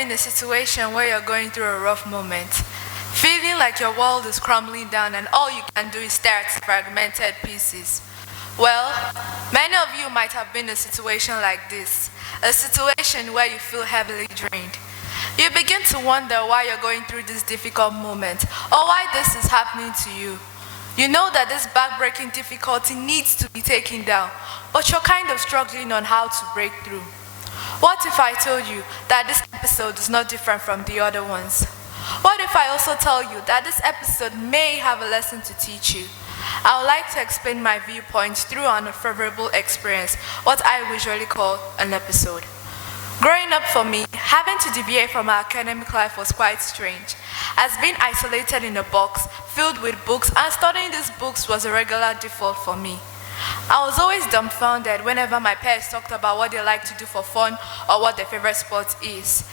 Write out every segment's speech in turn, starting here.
been in a situation where you're going through a rough moment, feeling like your world is crumbling down and all you can do is stare at fragmented pieces? Well, many of you might have been in a situation like this, a situation where you feel heavily drained. You begin to wonder why you're going through this difficult moment or why this is happening to you. You know that this backbreaking difficulty needs to be taken down, but you're kind of struggling on how to break through. What if I told you that this episode is not different from the other ones? What if I also tell you that this episode may have a lesson to teach you? I would like to explain my viewpoints through an unfavorable experience, what I usually call an episode. Growing up for me, having to deviate from my academic life was quite strange, as being isolated in a box filled with books and studying these books was a regular default for me. I was always dumbfounded whenever my parents talked about what they like to do for fun or what their favorite sport is.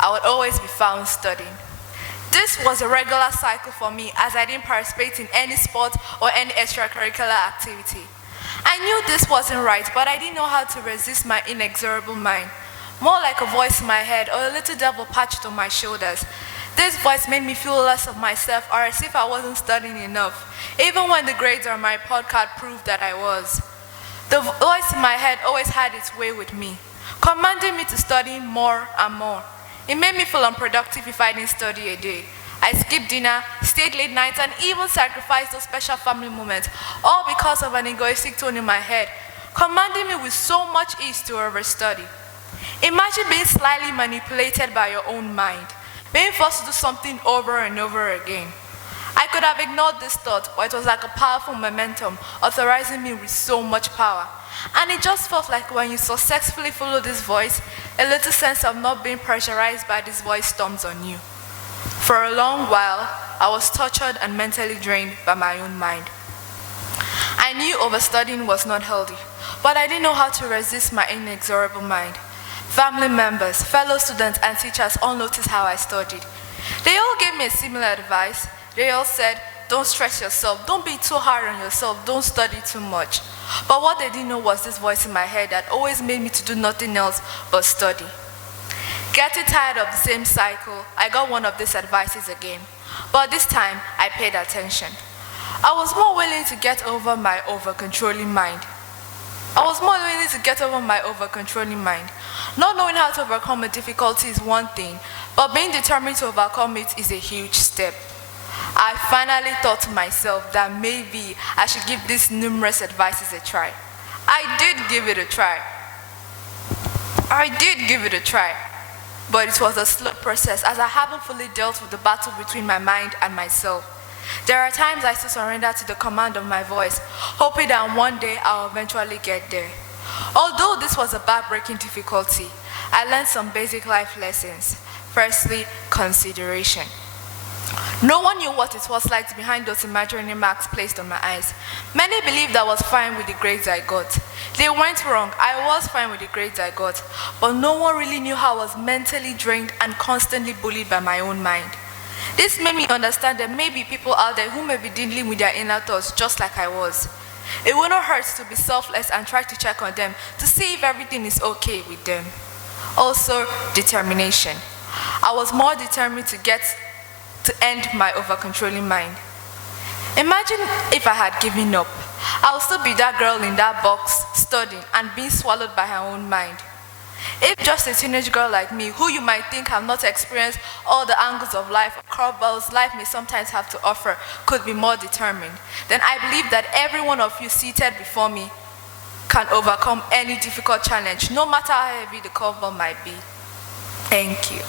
I would always be found studying. This was a regular cycle for me as I didn't participate in any sport or any extracurricular activity. I knew this wasn't right, but I didn't know how to resist my inexorable mind. More like a voice in my head or a little devil patched on my shoulders. This voice made me feel less of myself or as if I wasn't studying enough, even when the grades on my report card proved that I was. The voice in my head always had its way with me, commanding me to study more and more. It made me feel unproductive if I didn't study a day. I skipped dinner, stayed late nights, and even sacrificed those special family moments, all because of an egoistic tone in my head, commanding me with so much ease to overstudy. Imagine being slightly manipulated by your own mind, being forced to do something over and over again. I could have ignored this thought, but it was like a powerful momentum authorizing me with so much power. And it just felt like when you successfully follow this voice, a little sense of not being pressurized by this voice storms on you. For a long while, I was tortured and mentally drained by my own mind. I knew overstudying was not healthy, but I didn't know how to resist my inexorable mind. Family members, fellow students, and teachers all noticed how I studied. They all gave me a similar advice. They all said, don't stress yourself, don't be too hard on yourself, don't study too much. But what they didn't know was this voice in my head that always made me to do nothing else but study. Getting tired of the same cycle, I got one of these advices again. But this time, I paid attention. I was more willing to get over my over-controlling mind. Not knowing how to overcome a difficulty is one thing, but being determined to overcome it is a huge step. I finally thought to myself that maybe I should give these numerous advices a try. I did give it a try, but it was a slow process as I haven't fully dealt with the battle between my mind and myself. There are times I still surrender to the command of my voice, hoping that one day I'll eventually get there. Although this was a backbreaking difficulty, I learned some basic life lessons. Firstly, consideration. No one knew what it was like behind those imaginary marks placed on my eyes. Many believed I was fine with the grades I got. They weren't wrong, I was fine with the grades I got, but no one really knew how I was mentally drained and constantly bullied by my own mind. This made me understand that maybe people out there who may be dealing with their inner thoughts just like I was. It wouldn't hurt to be selfless and try to check on them to see if everything is okay with them. Also, determination. I was more determined to end my over-controlling mind. Imagine if I had given up. I would still be that girl in that box, studying and being swallowed by her own mind. If just a teenage girl like me, who you might think have not experienced all the angles of life or curveballs life may sometimes have to offer, could be more determined, then I believe that every one of you seated before me can overcome any difficult challenge, no matter how heavy the curveball might be. Thank you.